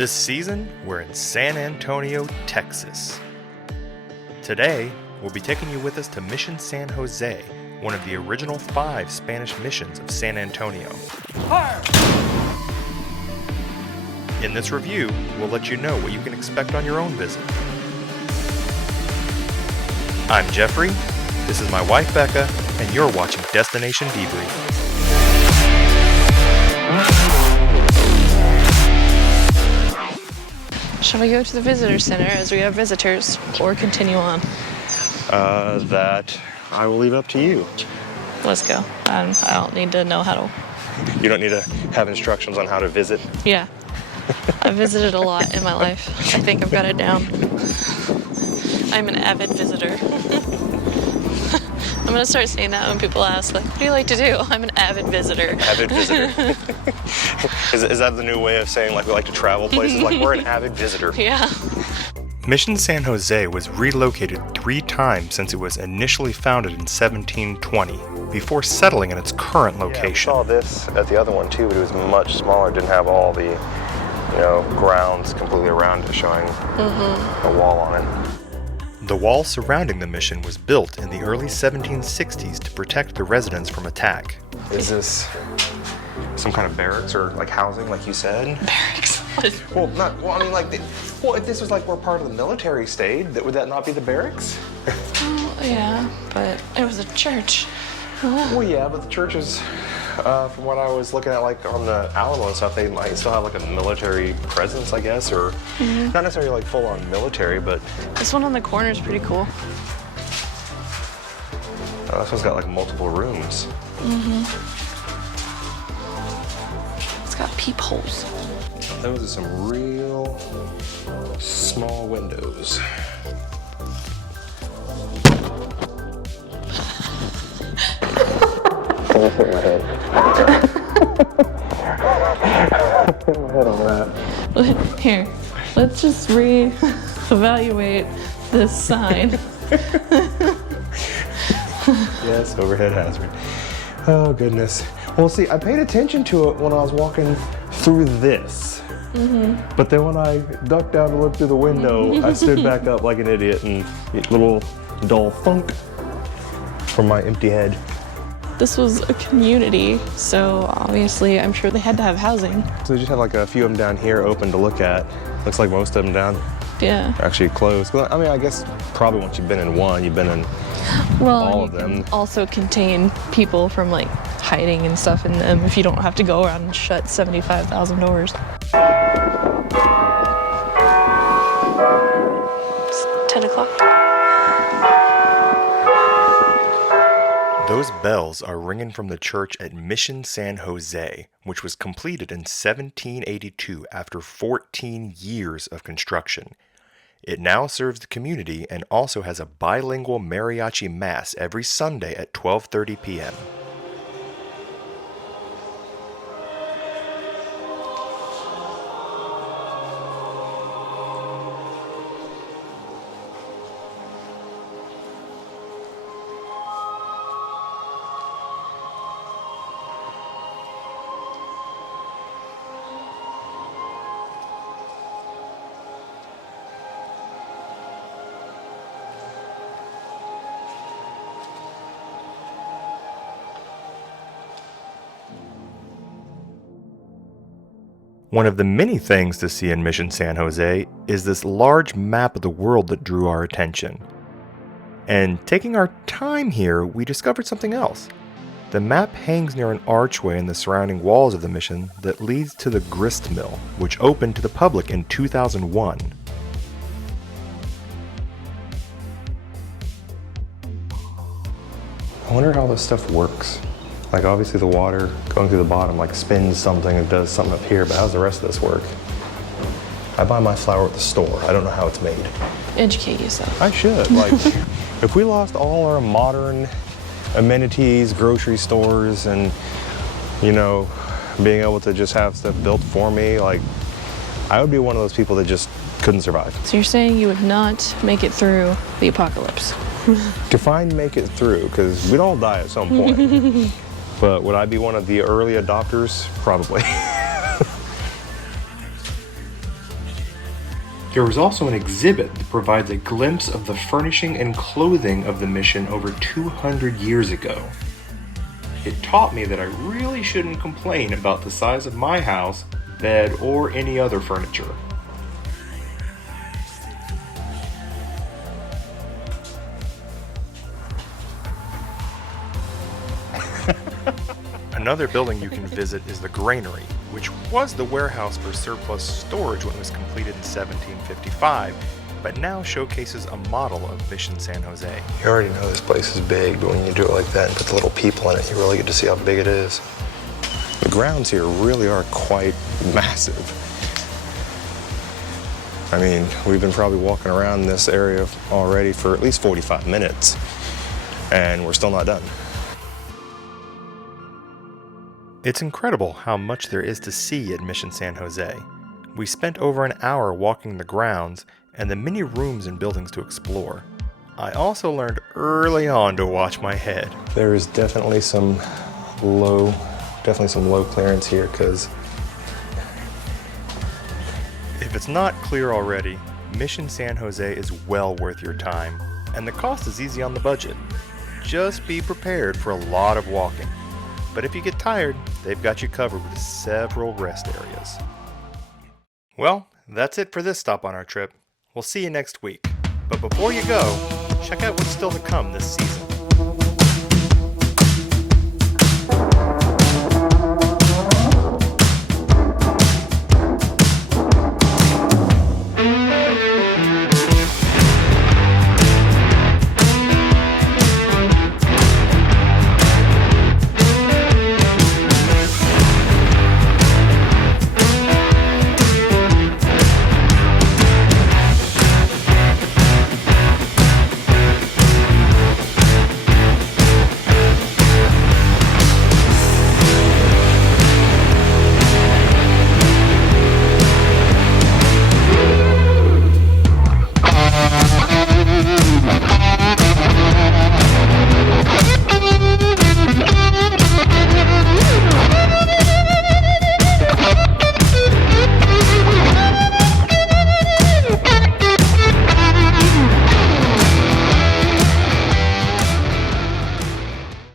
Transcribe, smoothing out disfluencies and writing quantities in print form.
This season, we're in San Antonio, Texas. Today, we'll be taking you with us to Mission San Jose, one of the original 5 Spanish missions of San Antonio. Fire! In this review, we'll let you know what you can expect on your own visit. I'm Jeffrey, this is my wife Becca, and you're watching Destination Debrief. Shall we go to the visitor center as we have visitors, or continue on? That I will leave up to you. Let's go. I don't need to know how to... You don't need to have instructions on how to visit? Yeah. I've visited a lot in my life. I think I've got it down. I'm an avid visitor. I'm going to start saying that when people ask, like, what do you like to do? I'm an avid visitor. Avid visitor. Is that the new way of saying, like, we like to travel places? Like, we're an avid visitor. Yeah. Mission San Jose was relocated 3 times since it was initially founded in 1720, before settling in its current location. Yeah, we saw this at the other one too, but it was much smaller. It didn't have all the, grounds completely around it, showing a wall on it. The wall surrounding the mission was built in the early 1760s to protect the residents from attack. Is this some kind of barracks or like housing, like you said? Barracks? If this was like where part of the military stayed, would that not be the barracks? Oh, yeah, but it was a church. Well, yeah, but the churches, from what I was looking at, like on the Alamo and stuff, they might still have like a military presence, I guess, or not necessarily like full-on military, but... This one on the corner is pretty cool. Oh, this one's got like multiple rooms. It's got peepholes. Those are some real small windows. I just hit my head. Hit my head on that. Here, let's just re-evaluate this sign. Yes, overhead hazard. Oh, goodness. Well, see, I paid attention to it when I was walking through this. But then when I ducked down to look through the window, I stood back up like an idiot and a little dull thunk from my empty head. This was a community, so obviously I'm sure they had to have housing. So they just had like a few of them down here open to look at. Looks like most of them down are actually closed. Well, I mean, I guess probably once you've been in one, you've been in all of them. Can also contain people from like hiding and stuff in them if you don't have to go around and shut 75,000 doors. It's 10 o'clock. Those bells are ringing from the church at Mission San Jose, which was completed in 1782 after 14 years of construction. It now serves the community and also has a bilingual mariachi mass every Sunday at 12:30 p.m. One of the many things to see in Mission San Jose is this large map of the world that drew our attention. And taking our time here, we discovered something else. The map hangs near an archway in the surrounding walls of the mission that leads to the grist mill, which opened to the public in 2001. I wonder how this stuff works. Like, obviously the water going through the bottom like spins something and does something up here, but how does the rest of this work? I buy my flour at the store. I don't know how it's made. Educate yourself. I should. Like, if we lost all our modern amenities, grocery stores, and, being able to just have stuff built for me, like, I would be one of those people that just couldn't survive. So you're saying you would not make it through the apocalypse? Define make it through, because we'd all die at some point. But would I be one of the early adopters? Probably. There was also an exhibit that provides a glimpse of the furnishing and clothing of the mission over 200 years ago. It taught me that I really shouldn't complain about the size of my house, bed, or any other furniture. Another building you can visit is the granary, which was the warehouse for surplus storage when it was completed in 1755, but now showcases a model of Mission San Jose. You already know this place is big, but when you do it like that and put the little people in it, you really get to see how big it is. The grounds here really are quite massive. I mean, we've been probably walking around this area already for at least 45 minutes, and we're still not done. It's incredible how much there is to see at Mission San Jose. We spent over an hour walking the grounds and the many rooms and buildings to explore. I also learned early on to watch my head. There is definitely some low clearance here, because if it's not clear already, Mission San Jose is well worth your time, and the cost is easy on the budget. Just be prepared for a lot of walking. But if you get tired, they've got you covered with several rest areas. Well, that's it for this stop on our trip. We'll see you next week. But before you go, check out what's still to come this season.